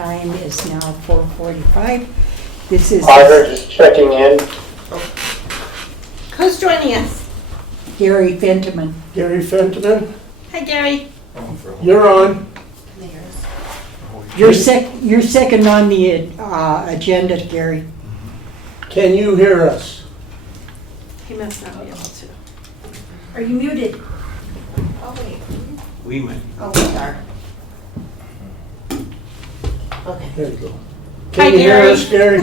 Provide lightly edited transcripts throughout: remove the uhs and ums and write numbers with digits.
time is now 4:45. This is Auditor just checking in. Who's joining us? Gary Fentiman. Gary Fentiman, Hi, Gary. you're on. You're second on the agenda, Gary. Can you hear us? He must not be able to. Are you muted? Oh, wait. We might. Oh, we are. Okay. There you go. Hi, Can you hear Gary. us, Gary?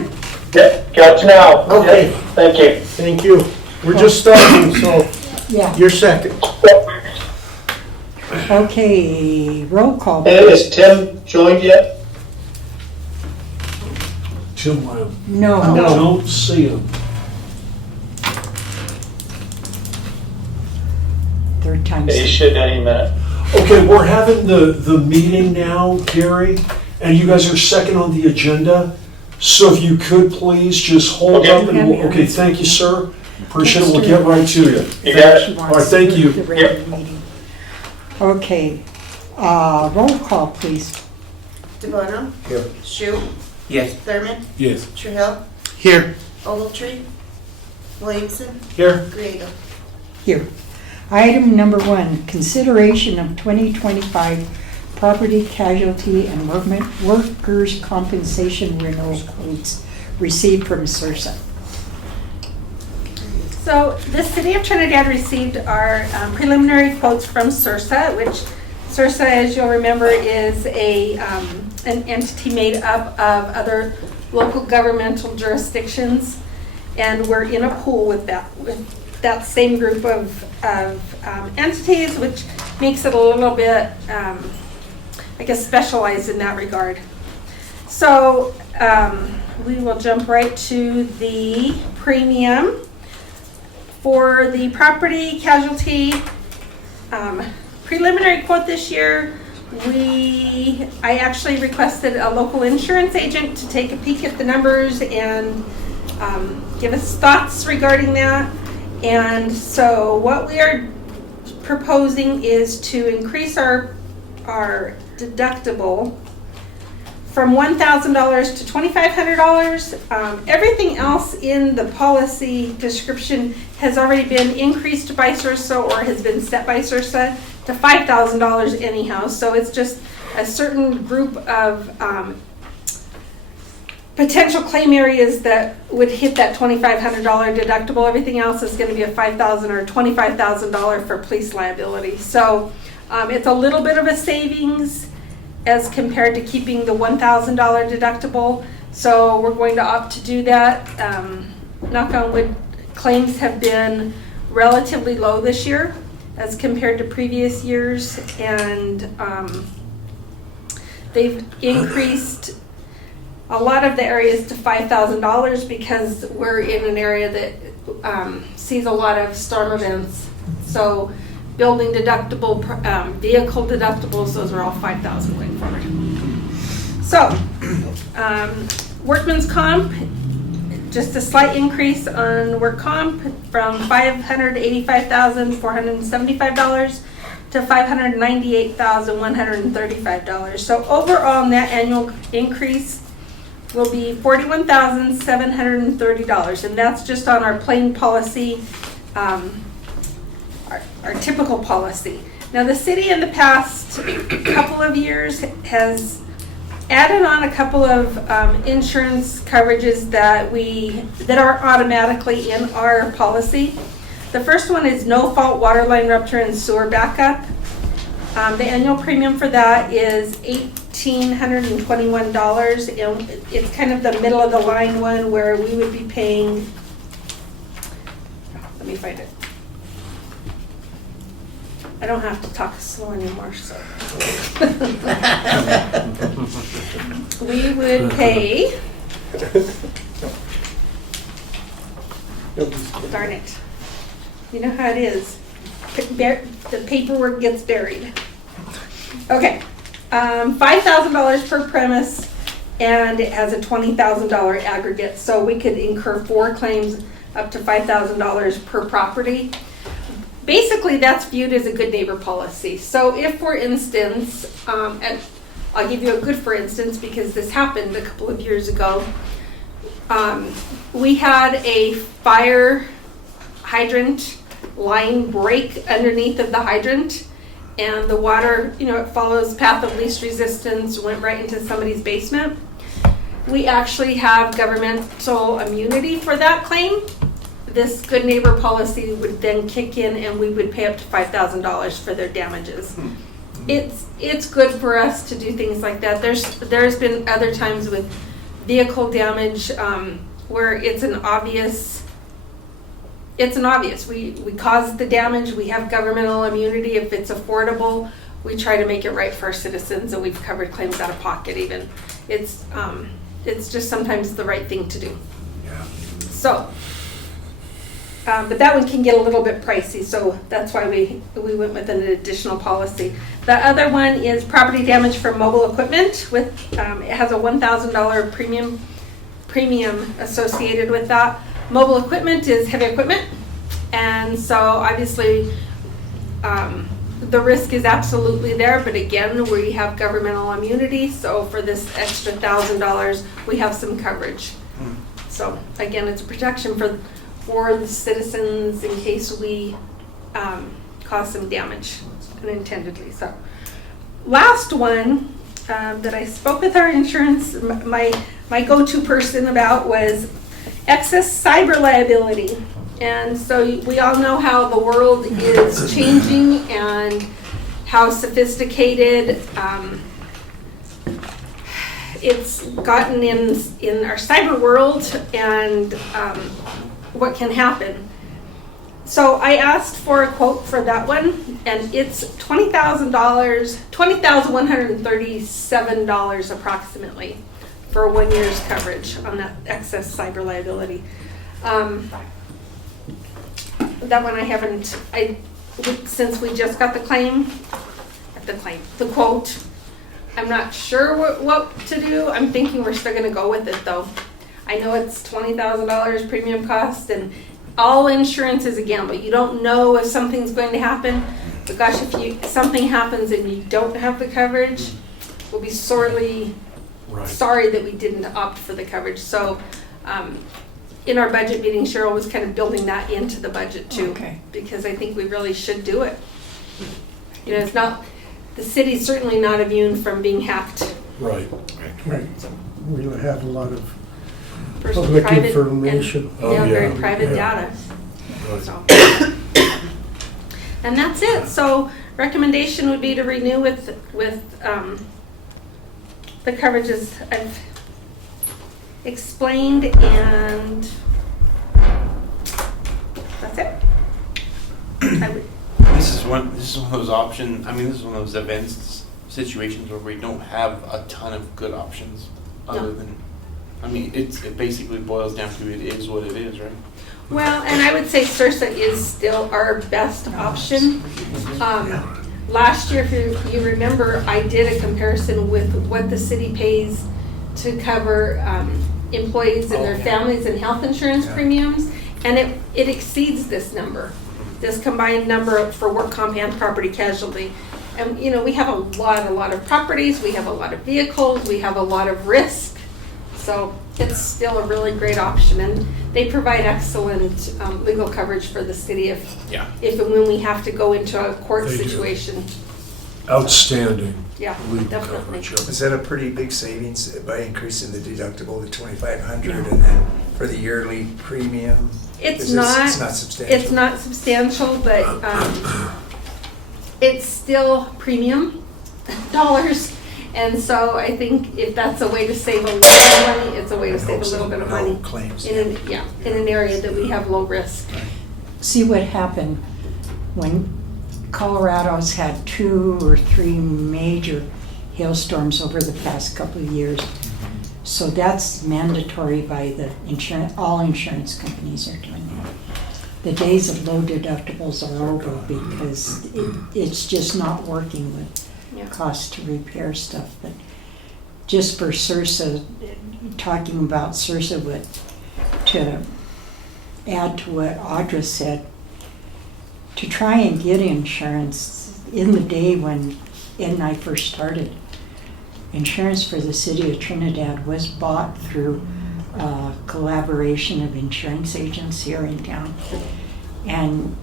Yep, got you now. Okay. Yep, thank you. Thank you. We're just starting, so Yeah. you're second. Okay, roll call. Hey, is Tim joined yet? Tim, I No. don't see him. Third time's. He should any minute. Okay, we're having the meeting now, Gary, and you guys are second on the agenda. So if you could please just hold Okay. up and, okay, thank you, sir. Appreciate it, we'll get right to you. You got it? She wants All right, thank to you. move the regular meeting. Okay, roll call, please. DeBono? Here. Shu? Yes. Thurman? Yes. Trahell? Here. Ogletree? Williamson? Here. Griego? Here. Item number 1, consideration of 2025 property casualty and workers' compensation renewal quotes received from CIRSA. So the City of Trinidad received our preliminary quotes from CIRSA, which CIRSA, as you'll remember, is an entity made up of other local governmental jurisdictions, and we're in a pool with that same group of entities, which makes it a little bit, I guess, specialized in that regard. So we will jump right to the premium. For the property casualty preliminary quote this year, I actually requested a local insurance agent to take a peek at the numbers and give us thoughts regarding that. And so what we are proposing is to increase our deductible from $1,000 to $2,500. Everything else in the policy description has already been increased by CIRSA or has been set by CIRSA to $5,000 anyhow. So it's just a certain group of potential claim areas that would hit that $2,500 deductible. Everything else is going to be a $5,000 or $25,000 for police liability. So it's a little bit of a savings as compared to keeping the $1,000 deductible. So we're going to opt to do that. Knock on wood, claims have been relatively low this year as compared to previous years, and they've increased a lot of the areas to $5,000 because we're in an area that sees a lot of storm events. So building deductible, vehicle deductibles, those are all $5,000 going forward. So, workman's comp, just a slight increase on work comp from $585,475 to $598,135. So overall net annual increase will be $41,730, and that's just on our plain policy, our typical policy. Now the city in the past couple of years has added on a couple of insurance coverages that are automatically in our policy. The first one is no fault water line rupture and sewer backup. The annual premium for that is $1,821, and it's kind of the middle of the line one where we would be paying, let me find it. I don't have to talk slow anymore, so. We would pay, darn it. You know how it is. The paperwork gets buried. Okay, $5,000 per premise, and it has a $20,000 aggregate, so we could incur 4 claims up to $5,000 per property. Basically, that's viewed as a good neighbor policy. So if, for instance, I'll give you a good for instance because this happened a couple of years ago. We had a fire hydrant line break underneath of the hydrant, and the water, it follows path of least resistance, went right into somebody's basement. We actually have governmental immunity for that claim. This good neighbor policy would then kick in and we would pay up to $5,000 for their damages. It's good for us to do things like that. There's been other times with vehicle damage where it's an obvious. We caused the damage. We have governmental immunity. If it's affordable, we try to make it right for our citizens, and we've covered claims out of pocket even. It's just sometimes the right thing to do. Yeah. So, but that one can get a little bit pricey, so that's why we went with an additional policy. The other one is property damage from mobile equipment. With it has a $1,000 premium associated with that. Mobile equipment is heavy equipment, and so obviously the risk is absolutely there, but again, we have governmental immunity, so for this extra $1,000, we have some coverage. So again, it's a protection for the citizens in case we cause some damage unintendedly. So last one that I spoke with our insurance, my go-to person about was excess cyber liability. And so we all know how the world is changing and how sophisticated it's gotten in our cyber world, and what can happen. So I asked for a quote for that one, and it's $20,137 approximately for 1 year's coverage on that excess cyber liability. That one I haven't, since we just got the quote, I'm not sure what to do. I'm thinking we're still gonna go with it though. I know it's $20,000 premium cost, and all insurance is a gamble. You don't know if something's going to happen, but gosh, if something happens and you don't have the coverage, we'll be sorely sorry that we didn't opt for the coverage. So in our budget meeting, Cheryl was kind of building that into the budget too, because I think we really should do it. It's not, the city's certainly not immune from being hacked. Right. We have a lot of Personal, public private, information. and very private data. Right. So. And that's it. So recommendation would be to renew with the coverages I've explained, and that's it. This is one of those options. I mean, this is one of those events, situations where we don't have a ton of good options, other than. I mean, it basically boils down to it is what it is, right? Well, and I would say Sursa is still our best option. Last year, if you remember, I did a comparison with what the city pays to cover employees and their families and health insurance premiums, and it exceeds this number, this combined number for work comp and property casualty. And we have a lot of properties, we have a lot of vehicles, we have a lot of risk. So it's still a really great option, and they provide excellent legal coverage for the city if and when we have to go into a court situation. Outstanding. Yeah, legal definitely. coverage. Is that a pretty big savings by increasing the deductible to $2,500, and then for the yearly premium? It's not substantial. It's not substantial, but it's still premium dollars. And so I think if that's a way to save a little bit of money, it's a way to save a little bit of money claims. in an area that we have low risk. See what happened when Colorado's had 2 or 3 major hailstorms over the past couple of years. So that's mandatory by the insurance, all insurance companies are doing that. The days of low deductibles are over because it's just not working with cost to repair stuff. But just for Sursa, talking about Sursa, to add to what Audra said, to try and get insurance in the day when Ed and I first started, insurance for the city of Trinidad was bought through collaboration of insurance agents here in town. And,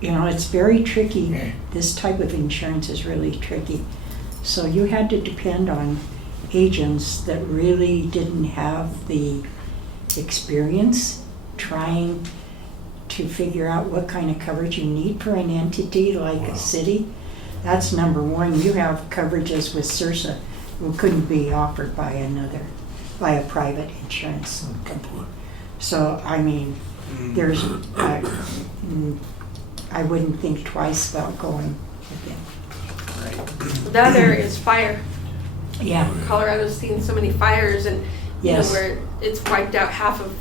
you know, it's very tricky. This type of insurance is really tricky. So you had to depend on agents that really didn't have the experience trying to figure out what kind of coverage you need for an entity like a city. That's number one. You have coverages with CIRSA who couldn't be offered by a private insurance company. So, I mean, there's, I wouldn't think twice about going with them. The other is fire. Yeah, Colorado's seen so many fires, and you know, yes. where it's wiped out half of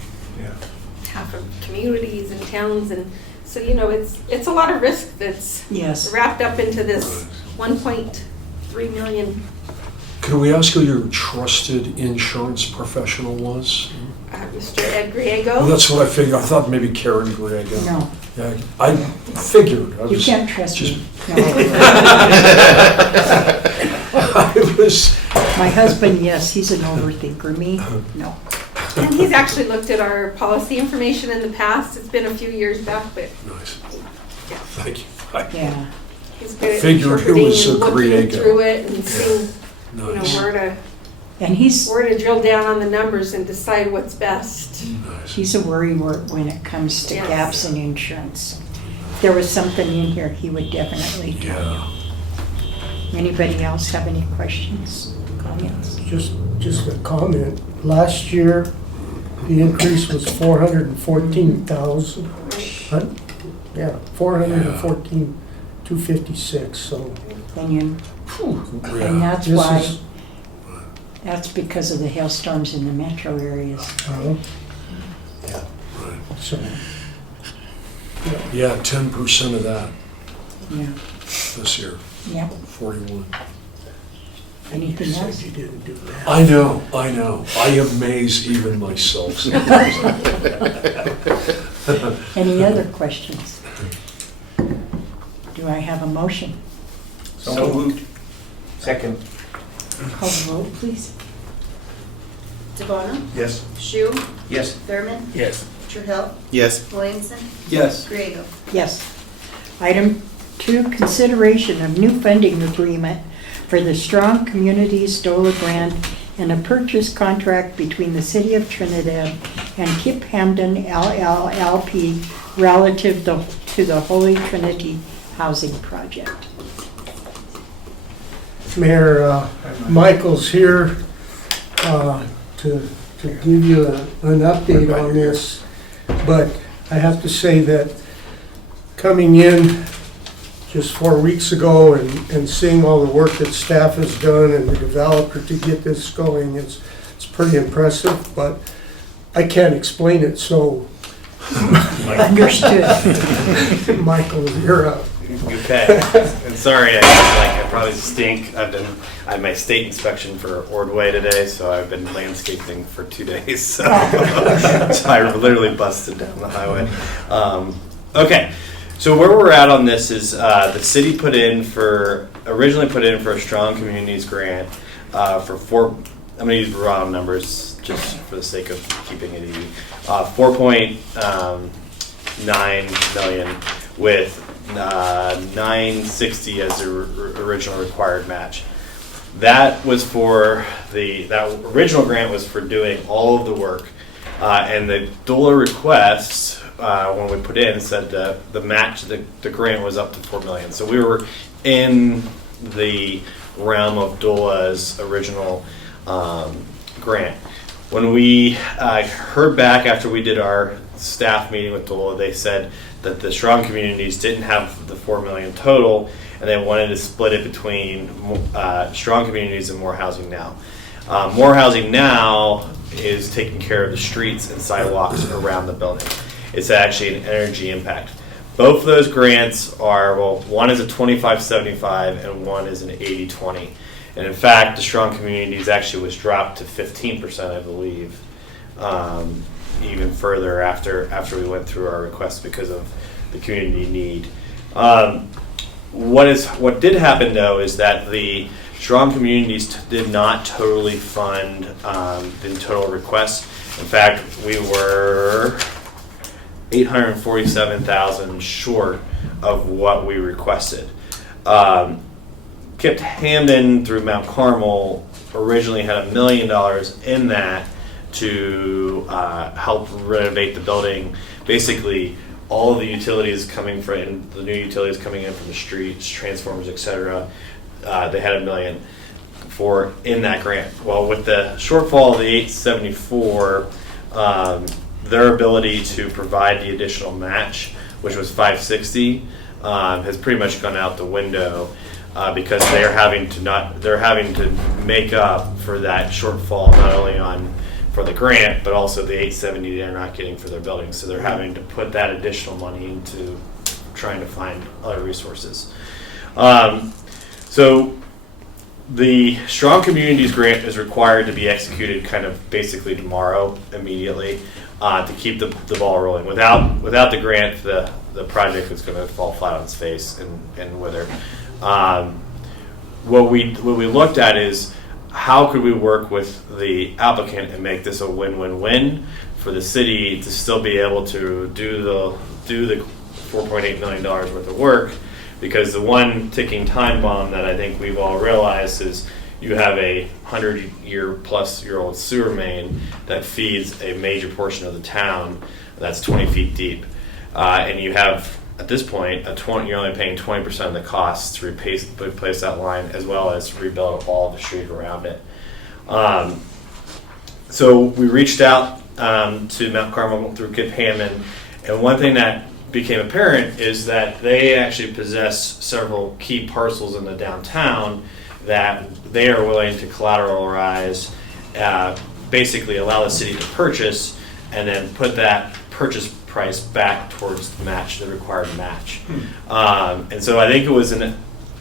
communities and towns, and so you know it's a lot of risk that's Yes. wrapped up into this 1.3 million. Could we ask who your trusted insurance professional was? Mr. Ed Well, Griego. that's what I figured. I thought maybe Karen Griego. No, Yeah, I figured. I you was, can't trust just- me. No. I was, My husband, yes, he's an overthinker. Me, no. And he's actually looked at our policy information in the past. It's been a few years back, but nice. Yeah. Thank you. Yeah, he's good at Figured it was interpreting and looking Griego. through it and seeing Nice. and he's where to drill down on the numbers and decide what's best. a worrywart when it comes to Yes. gaps in insurance. If there was something in here, he would definitely tell you. Yeah. Anybody else have any questions, comments? Just a comment. Last year, the increase was 414,000. Yeah, 414,256, so. And you, and that's This why, is- that's because of the hailstorms in the metro areas. So, Yeah, 10% of that Yeah, this year, yeah. 41. Anything said else? you didn't do that. I know. I amaze even myself sometimes. Any other questions? Do I have a motion? So moved. Second. Call the roll, please. DeBono, Yes. Shu, Yes. Thurman, Yes. Trahell, Yes. Williamson, Yes. Griego. Yes. Item 2, consideration of new funding agreement for the Strong Communities DOLA grant and a purchase contract between the City of Trinidad and Kip Hamden LLLP relative to the Holy Trinity Housing Project. Mayor Michael's here to give you an update on this, but I have to say that coming in just 4 weeks ago and seeing all the work that staff has done and the developer to get this going, it's pretty impressive, but I can't explain it, so Understood. Michael, you're up. Okay. And sorry, I probably stink. I had my state inspection for Ordway today, so I've been landscaping for 2 days. So, so I literally busted down the highway. Okay. So where we're at on this is the city originally put in for a Strong Communities grant for I'm going to use round numbers just for the sake of keeping it easy. 4.9 million with 960 as the original required match. That was that original grant was for doing all of the work, and the DOLA requests when we put in said the match, the grant was up to $4 million. So we were in the realm of DOLA's original grant. When we heard back after we did our staff meeting with DOLA, they said that the Strong Communities didn't have the $4 million total, and they wanted to split it between Strong Communities and More Housing Now. More Housing Now is taking care of the streets and sidewalks around the building. It's actually an energy impact. Both of those grants are, one is a 25-75 and one is an 80-20. And in fact, the Strong Communities actually was dropped to 15%, I believe, even further after we went through our request because of the community need. What did happen though is that the Strong Communities did not totally fund the total request. In fact, we were $847,000 short of what we requested. Kip Hamden through Mount Carmel originally had $1 million in that to help renovate the building. Basically, all of the utilities coming from the new utilities coming in from the streets, transformers, etc. They had $1 million for in that grant. Well, with the shortfall of the 874, their ability to provide the additional match, which was 560, has pretty much gone out the window because they're having to make up for that shortfall not only for the grant, but also the 870 they're not getting for their building. So they're having to put that additional money into trying to find other resources. So the Strong Communities grant is required to be executed kind of basically tomorrow, immediately, to keep the ball rolling. Without the grant, the project is going to fall flat on its face and wither. What we looked at is how could we work with the applicant and make this a win-win-win for the city to still be able to do the $4.8 million worth of work, because the one ticking time bomb that I think we've all realized is you have a 100-year-plus-year-old sewer main that feeds a major portion of the town that's 20 feet deep, and you have at this point you're only paying 20% of the costs to replace that line as well as rebuild all the street around it. So we reached out to Mount Carmel through Kip Hammond, and one thing that became apparent is that they actually possess several key parcels in the downtown that they are willing to collateralize, basically allow the city to purchase, and then put that purchase price back towards the required match. And so I think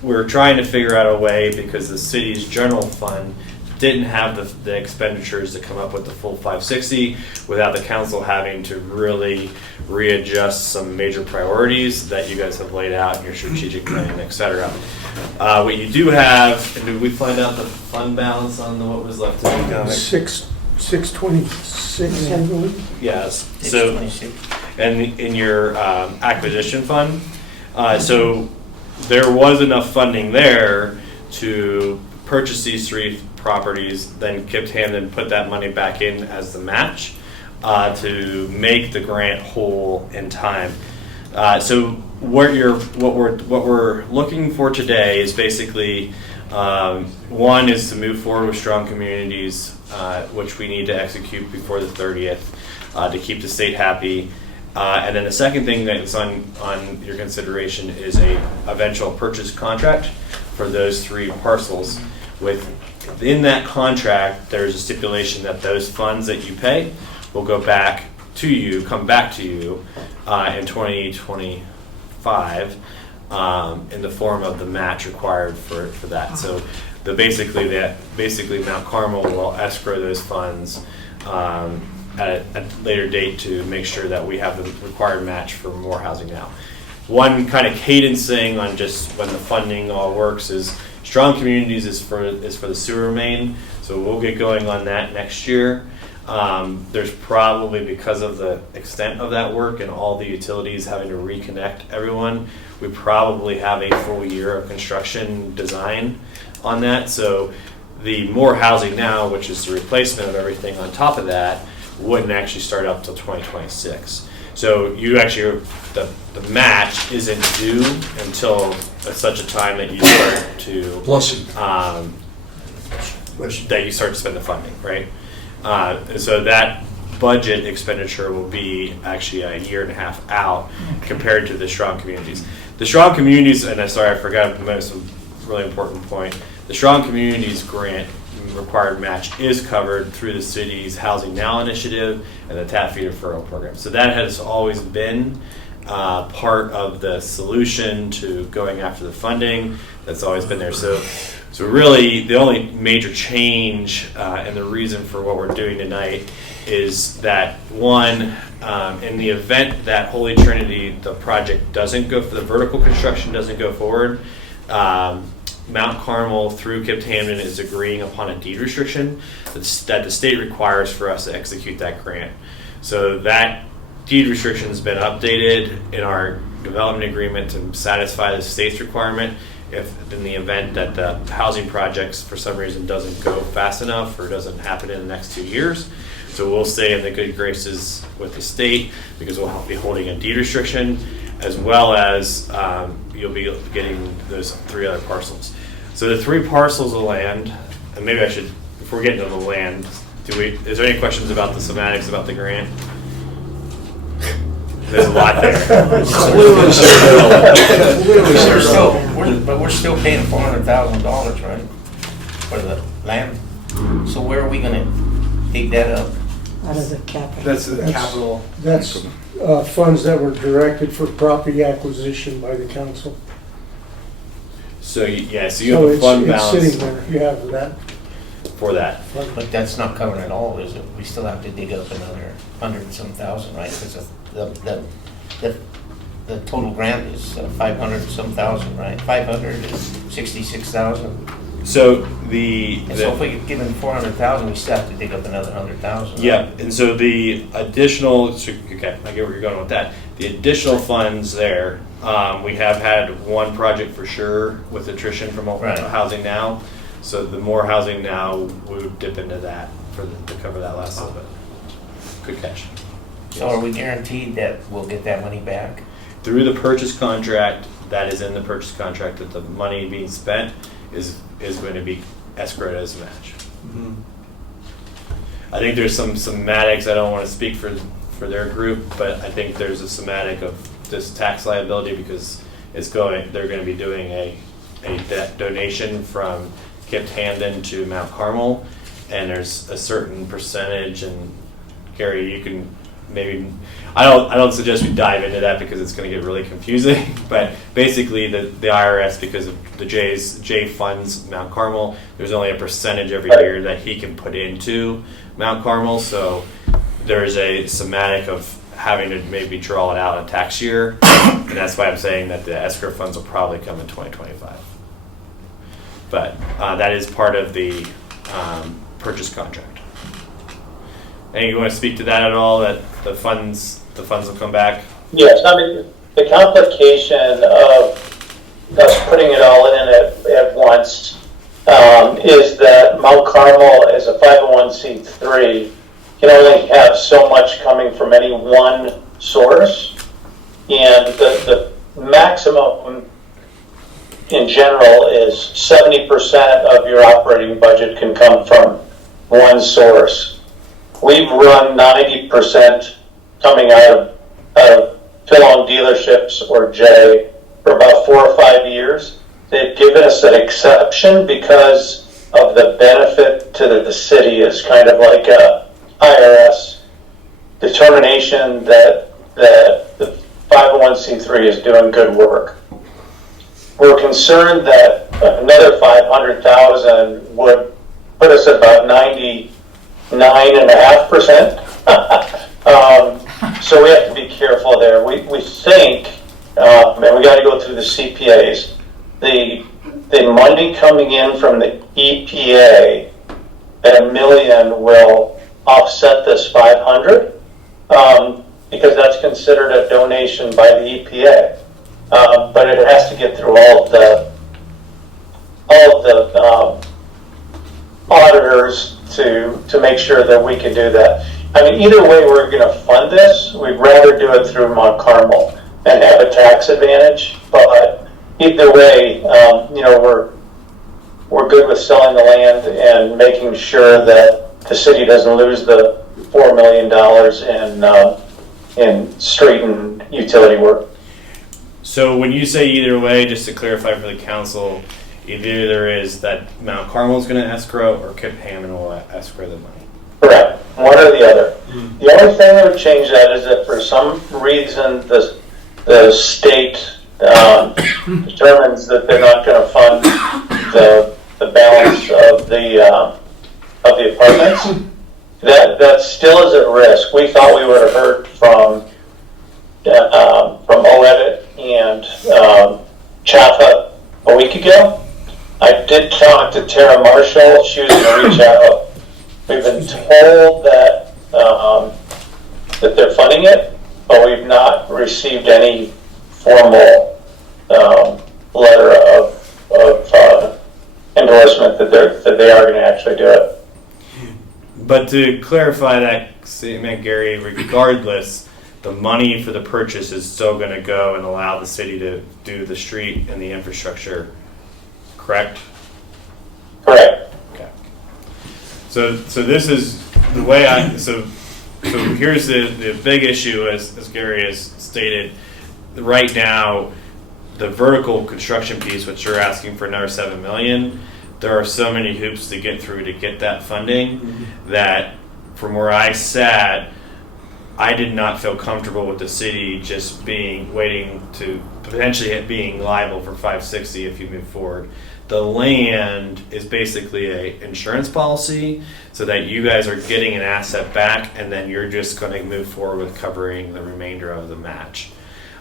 we're trying to figure out a way, because the city's general fund didn't have the expenditures to come up with the full 560 without the council having to really readjust some major priorities that you guys have laid out in your strategic plan, et cetera. What you do have, and did we find out the fund balance on what was left to be? 626, I believe. Yes. So, and in your acquisition fund, so there was enough funding there to purchase these 3 properties. Then Kip Hamden put that money back in as the match to make the grant whole in time. So what we're looking for today is basically one is to move forward with Strong Communities, which we need to execute before the 30th to keep the state happy. And then the second thing that's on your consideration is a eventual purchase contract for those 3 parcels. Within that contract, there's a stipulation that those funds that you pay will come back to you in 2025 in the form of the match required for that. So basically Mount Carmel will escrow those funds at a later date to make sure that we have the required match for more housing now. One kind of cadence thing on just when the funding all works is Strong Communities is for the sewer main, so we'll get going on that next year. There's probably, because of the extent of that work and all the utilities having to reconnect everyone, we probably have a full year of construction design on that. So the more housing now, which is the replacement of everything on top of that, wouldn't actually start up till 2026. So you actually, the match isn't due until such a time that you start to that you start to spend the funding, right? And so that budget expenditure will be actually a year and a half out compared to the Strong Communities. The Strong Communities, and I'm sorry, I forgot to mention some really important point. The Strong Communities grant required match is covered through the city's Housing Now initiative and the TAP Fee Deferral Program. So that has always been part of the solution to going after the funding. That's always been there. So really, the only major change and the reason for what we're doing tonight is that one, in the event that Holy Trinity, the project doesn't go for the vertical construction doesn't go forward, Mount Carmel through Kip Hamden is agreeing upon a deed restriction that the state requires for us to execute that grant. So that deed restriction has been updated in our development agreement to satisfy the state's requirement. If in the event that the housing projects for some reason doesn't go fast enough or doesn't happen in the next 2 years. So we'll stay in the good graces with the state because we'll be holding a deed restriction, as well as you'll be getting those 3 other parcels. So the 3 parcels of land, and maybe I should, before we get into the land, is there any questions about the semantics about the grant? There's a lot there. But we're still paying $400,000, right, for the land? So where are we gonna dig that up? Out of the capital. That's the capital. That's funds that were directed for property acquisition by the council. So you have a fund it's sitting balance there, you have that. for that. But that's not covering it all, is it? We still have to dig up another 100 and some thousand, right? Because the total grant is 500 and some thousand, right? 500 is 66,000. So And so if we get given 400,000, we still have to dig up another 100,000. yeah, and so the additional, okay, I get where you're going with that. The additional funds there, we have had one project for sure with attrition from Right. Housing Now. So the more Housing Now, we would dip into that to cover that last little bit. Good catch. So are we guaranteed that we'll get that money back? Through the purchase contract, that is in the purchase contract, that the money being spent is going to be escrowed as a match. I think there's some semantics, I don't want to speak for their group, but I think there's a semantic of this tax liability because they're going to be doing a donation from Kip Hamden to Mount Carmel, and there's a certain percentage, and Gary, you can maybe, I don't suggest we dive into that because it's going to get really confusing, but basically the IRS, because of the J funds Mount Carmel, there's only a percentage every year that he can put into Mount Carmel, so there's a semantic of having to maybe draw it out a tax year, and that's why I'm saying that the escrow funds will probably come in 2025. But that is part of the purchase contract. And you want to speak to that at all? That the funds will come back? Yes, I mean, the complication of us putting it all in at once is that Mount Carmel is a 501c3, can only have so much coming from any one source, and the maximum in general is 70% of your operating budget can come from one source. We've run 90% coming out of fill-on dealerships or J for about 4 or 5 years. They've given us an exception because of the benefit to the city is kind of like a IRS determination that the 501c3 is doing good work. We're concerned that another 500,000 would put us at about 99.5%. So we have to be careful there. We think, and we got to go through the CPAs. The money coming in from the EPA at $1 million will offset this 500 because that's considered a donation by the EPA. But it has to get through all of the auditors to make sure that we can do that. I mean, either way we're going to fund this, we'd rather do it through Mount Carmel and have a tax advantage. But either way, we're good with selling the land and making sure that the city doesn't lose the $4 million in street and utility work. So when you say either way, just to clarify for the council, either is that Mount Carmel is going to escrow or Kip Hamden will escrow the money. Correct. One or the other. The only thing that would change that is if for some reason the state determines that they're not going to fund the balance of the apartments, that still is at risk. We thought we would have heard from OEDIT and Chaffa a week ago. I did talk to Tara Marshall. She was going to reach out. We've been told that that they're funding it, but we've not received any formal letter of endorsement that they are going to actually do it. But to clarify that statement, Gary, regardless, the money for the purchase is still going to go and allow the city to do the street and the infrastructure, correct? Correct. Okay. So this is the way so here's the big issue, as Gary has stated. Right now, the vertical construction piece, which you're asking for another $7 million, there are so many hoops to get through to get that funding that from where I sat, I did not feel comfortable with the city just waiting to potentially being liable for 560 if you move forward. The land is basically a insurance policy so that you guys are getting an asset back and then you're just going to move forward with covering the remainder of the match.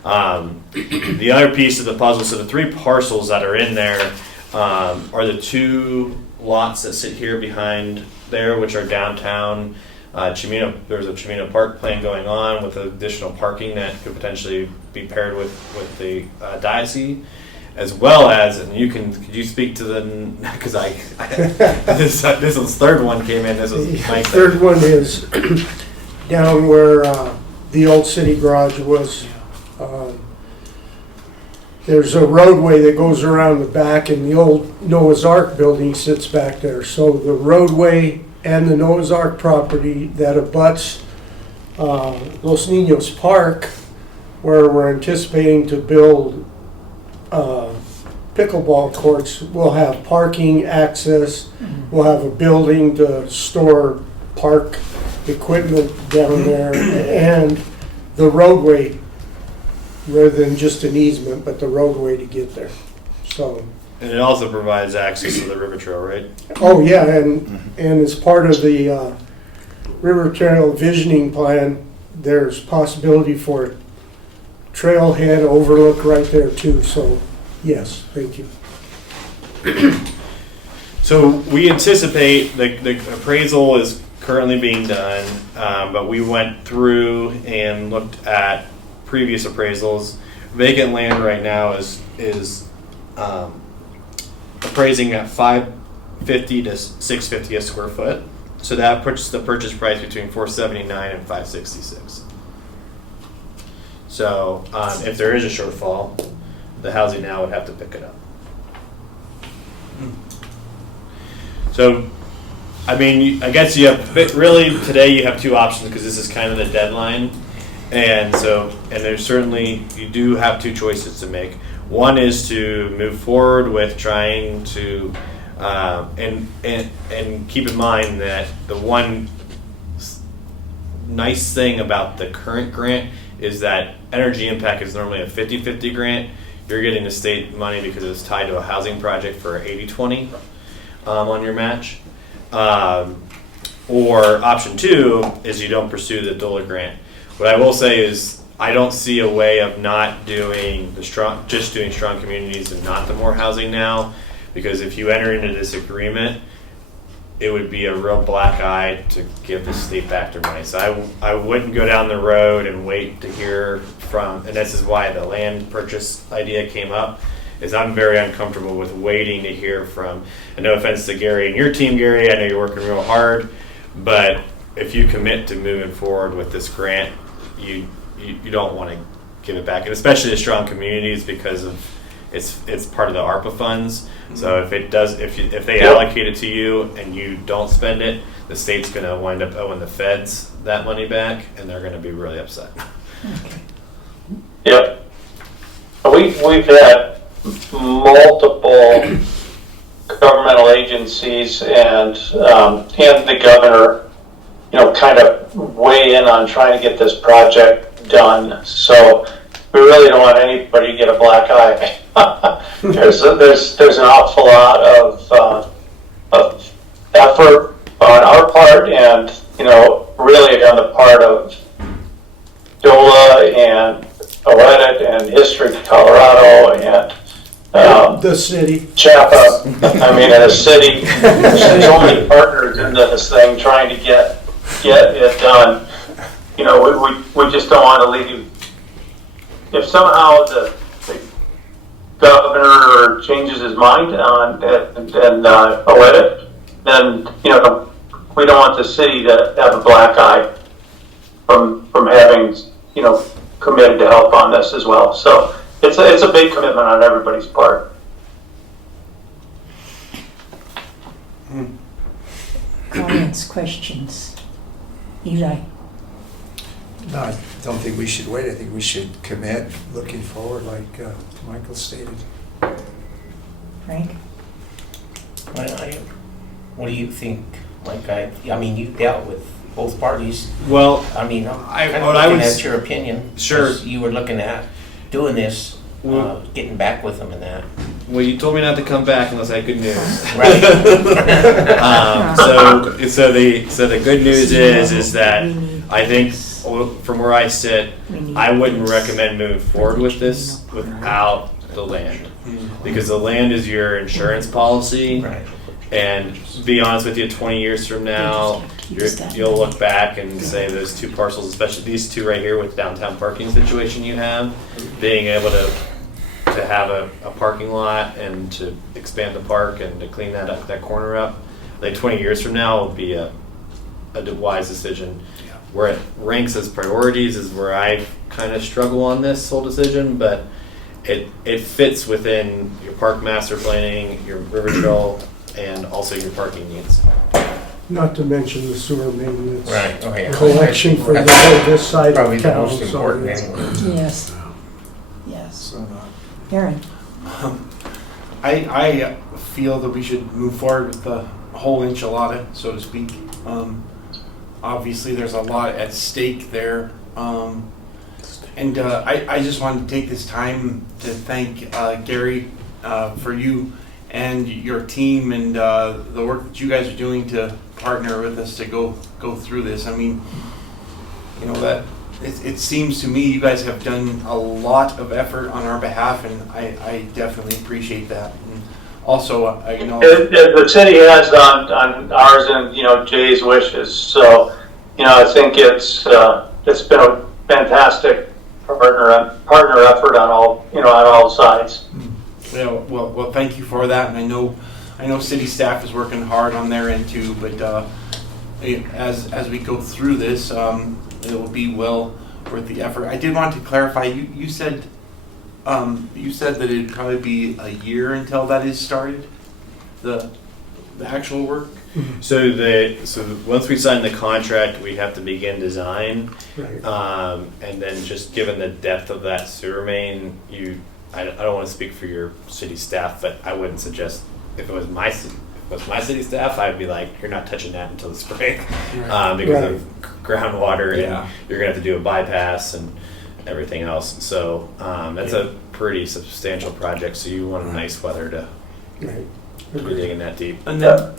The other piece of the puzzle, so the 3 parcels that are in there are the 2 lots that sit here behind there, which are downtown. There's a Chimino Park plan going on with additional parking that could potentially be paired with the diocese, as well as, and could you speak to the, because this was third one came in, this was my Third one is down where the old city garage was. There's a roadway that goes around the back, and the old Noah's Ark building sits back there. So the roadway and the Noah's Ark property that abuts Los Niños Park, where we're anticipating to build pickleball courts, will have parking access. We'll have a building to store park equipment down there, and the roadway, rather than just an easement, but the roadway to get there. So. And it also provides access to the river trail, right? Oh yeah, and as part of the river trail visioning plan, there's possibility for trailhead overlook right there too. So yes, thank you. So we anticipate the appraisal is currently being done, but we went through and looked at previous appraisals. Vacant land right now is appraising at $550 to $650 a square foot. So that puts the purchase price between $479 and $566. So if there is a shortfall, the housing now would have to pick it up. So, I mean, I guess you have, really today you have 2 options because this is kind of the deadline. And there's certainly, you do have 2 choices to make. One is to move forward with trying to, and keep in mind that the one nice thing about the current grant is that energy impact is normally a 50-50 grant. You're getting the state money because it's tied to a housing project for 80-20 on your match. Or option 2 is you don't pursue the DOLA grant. What I will say is I don't see a way of not doing just doing strong communities and not the more housing now, because if you enter into this agreement, it would be a real black eye to give the state back their money. So I wouldn't go down the road and wait to hear from, and this is why the land purchase idea came up, is I'm very uncomfortable with waiting to hear from, and no offense to Gary and your team, Gary, I know you're working real hard, but if you commit to moving forward with this grant, you don't want to give it back, and especially the strong communities, because of it's part of the ARPA funds. So if they allocate it to you and you don't spend it, the state's going to wind up owing the feds that money back, and they're going to be really upset. Yep. We've had multiple governmental agencies and the governor, kind of weigh in on trying to get this project done. So we really don't want anybody to get a black eye. There's an awful lot of effort on our part, and really on the part of DOLA and OEDIT and History Colorado and The city. Chapa, I mean, in a city, there's so many partners in this thing trying to get it done. You know, we just don't want to leave. If somehow the governor changes his mind on and let it, then, you know, we don't want the city to have a black eye from having, you know, committed to help on this as well. So it's a big commitment on everybody's part. Comments, questions? Eli? No, I don't think we should wait. I think we should commit looking forward, like Michael stated. Frank? What do you think? Like, I mean, you've dealt with both parties. Well, I mean, I'm I- kind of what I looking would at s- your opinion. Sure. 'Cause you were looking at doing this, Well- getting back with them and that. well, you told me not to come back unless I had good news. Right. So the good news is that I think from where I sit, I wouldn't recommend moving forward with this without the land, because the land is your insurance policy. Right. And to be honest with you, 20 years from now, you'll look back and say those two parcels, especially these two right here with downtown parking situation you have, being able to have a parking lot and to expand the park and to clean that corner up, like 20 years from now will be a wise decision. Where it ranks as priorities is where I kind of struggle on this whole decision, but it fits within your park master planning, your river trail, and also your parking needs. Not to mention the sewer maintenance. Right. Oh, yeah. Collection for this side Probably of the town. most so important it's- anyway. Yes. Yes. Aaron? I feel that we should move forward with the whole enchilada, so to speak. Obviously, there's a lot at stake there. And I just wanted to take this time to thank Gary for you and your team and the work that you guys are doing to partner with us to go through this. I mean, you know, that it seems to me you guys have done a lot of effort on our behalf, and I definitely appreciate that. And also, you know, The city has on ours and, you know, Jay's wishes. So, you know, I think it's been a fantastic partner effort on all sides. yeah, well, thank you for that, and I know city staff is working hard on their end too. But as we go through this, it will be well worth the effort. I did want to clarify. You said that it'd probably be a year until that is started, the actual work. So once we sign the contract, we have to begin design, Right. and then just given the depth of that sewer main, I don't want to speak for your city staff, but I wouldn't suggest if it was my city staff, I'd be like, you're not touching that until the spring, because of groundwater, and you're gonna have to do a bypass and everything else. So that's a pretty substantial project. So you want a nice weather to Right. be digging that deep. And then,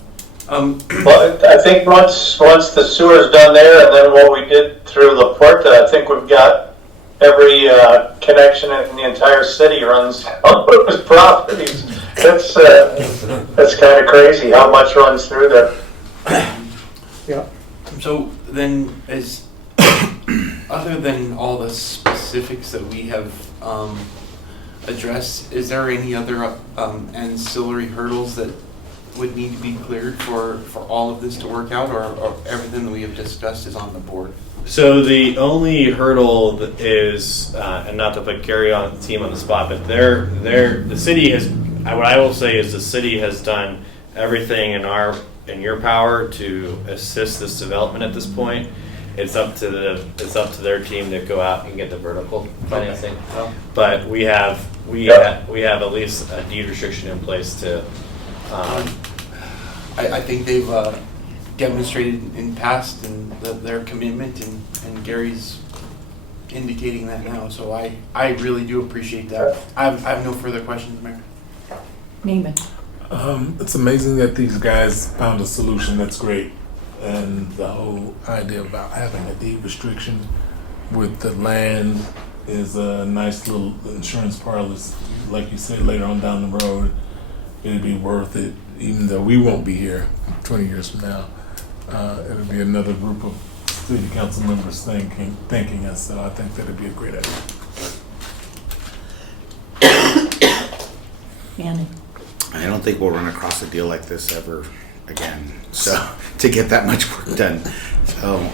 Well, I think once the sewer's done there, and then what we did through La Puerta, I think we've got every connection in the entire city runs on those properties. That's kind of crazy how much runs through there. Yeah. so then, as other than all the specifics that we have addressed, is there any other ancillary hurdles that would need to be cleared for all of this to work out, or everything that we have discussed is on the board? So the only hurdle that is, and not to put Gary on the team on the spot, but the city has, what I will say is the city has done everything in your power to assist this development at this point. It's up to their team to go out and get the vertical financing. Well, But we have at least a deed restriction in place to. I think they've demonstrated in past and their commitment, and Gary's indicating that now. So I really do appreciate that. I have no further questions, Mayor. Neiman? It's amazing that these guys found a solution that's great. And the whole idea about having a deed restriction with the land is a nice little insurance policy. Like you said, later on down the road, it'd be worth it, even though we won't be here 20 years from now. It'll be another group of city council members thanking us, so I think that'd be a great idea. Manny? I don't think we'll run across a deal like this ever again. So to get that much work done. So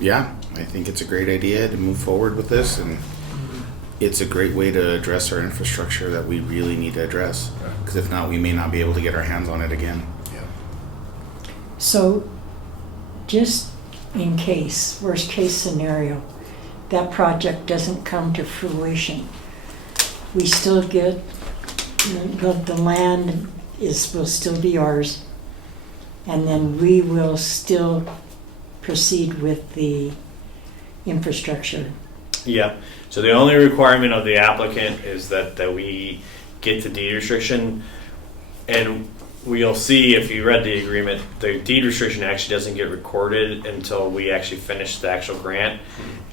I think it's a great idea to move forward with this, and it's a great way to address our infrastructure that we really need to address. Because if not, we may not be able to get our hands on it again. So, just in case, worst case scenario, that project doesn't come to fruition, we still get, the land will still be ours, and then we will still proceed with the infrastructure. Yeah, so the only requirement of the applicant is that we get the deed restriction, and we'll see if you read the agreement, the deed restriction actually doesn't get recorded until we actually finish the actual grant,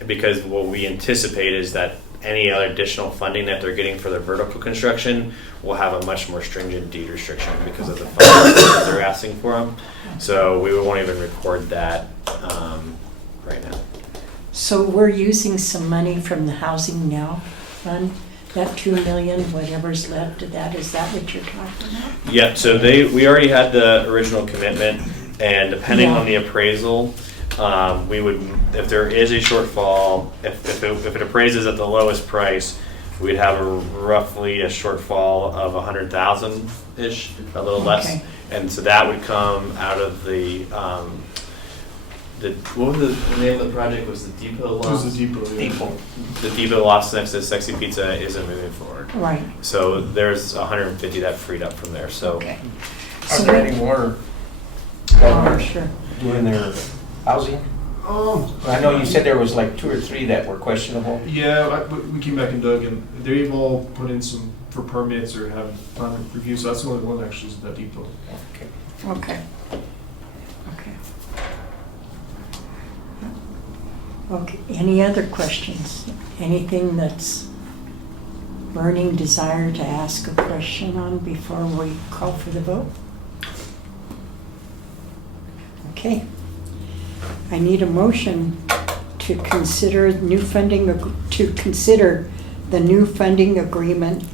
because what we anticipate is that any other additional funding that they're getting for their vertical construction will have a much more stringent deed restriction because of the funding that they're asking for them. So we won't even record that right now. So we're using some money from the Housing Now Fund, that 2 million, whatever's left of that, is that what you're talking about? Yeah, so we already had the original commitment, and depending on the appraisal, we would, if there is a shortfall, if it appraises at the lowest price, we'd have roughly a shortfall of 100,000-ish, a little less, and so that would come out of the what was the name of the project? Was the Depot Lots? It was the Depot. Depot. The Depot Lots next to Sexy Pizza isn't moving forward. Right. So there's 150 that freed up from there. So Okay. Are there any more Oh, governors sure. doing their housing? I know you said there was like 2 or 3 that were questionable. Yeah, we came back and dug, and they've all put in some for permits or have plan reviews. So that's the only one actually is that Depot. Okay. Okay. Okay, any other questions? Anything that's burning desire to ask a question on before we call for the vote? Okay. I need a motion to consider the new funding agreement,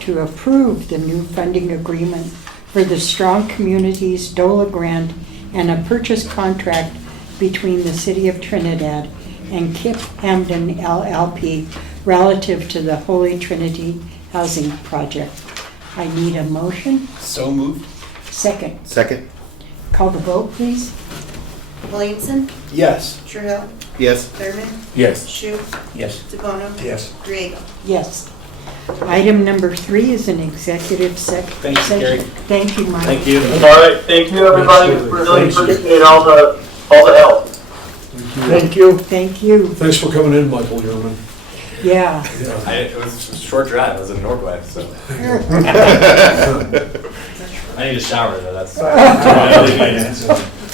to approve the new funding agreement for the Strong Communities DOLA grant and a purchase contract between the City of Trinidad and Kip Hamden LLP relative to the Holy Trinity Housing Project. I need a motion. So moved. Second. Second? Call the vote, please. Williamson, Yes. Trujillo, Yes. Thurman, Yes. Shu, Yes. DeBono, Yes. Griego. Yes. Item number 3 is an executive session. Thanks, Gary. Thank you, Mike. thank you. All right, thank you, everybody. Really appreciate all the help. Thank you. Thank you. Thanks for coming in, Michael Yerman. Yeah. It was a short drive. I was in Northwest, so I need a shower though. That's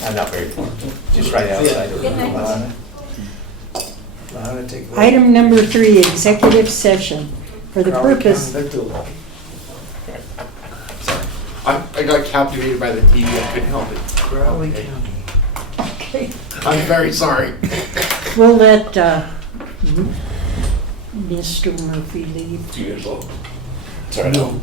I'm not very far. Just right outside. Good night. Lahana, take a look. Item number 3, executive session for the Crowley purpose. County, they're doing- I got captivated by the TV. I couldn't help it. Crowley County. Okay. I'm very sorry. We'll let Mr. Murphy leave. Beautiful. No.